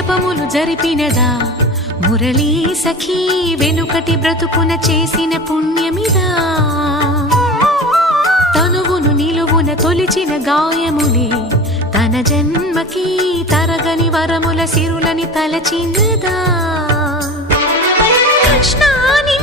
జపములు జరిపినదా మురళీ సఖీ వెనుకటి బ్రతుకున చేసిన పుణ్యమిదా తనువును నిలువున తొలిచిన గాయములే తన జన్మకి తరగని వరముల సిరులని తలచినదా కృష్ణాని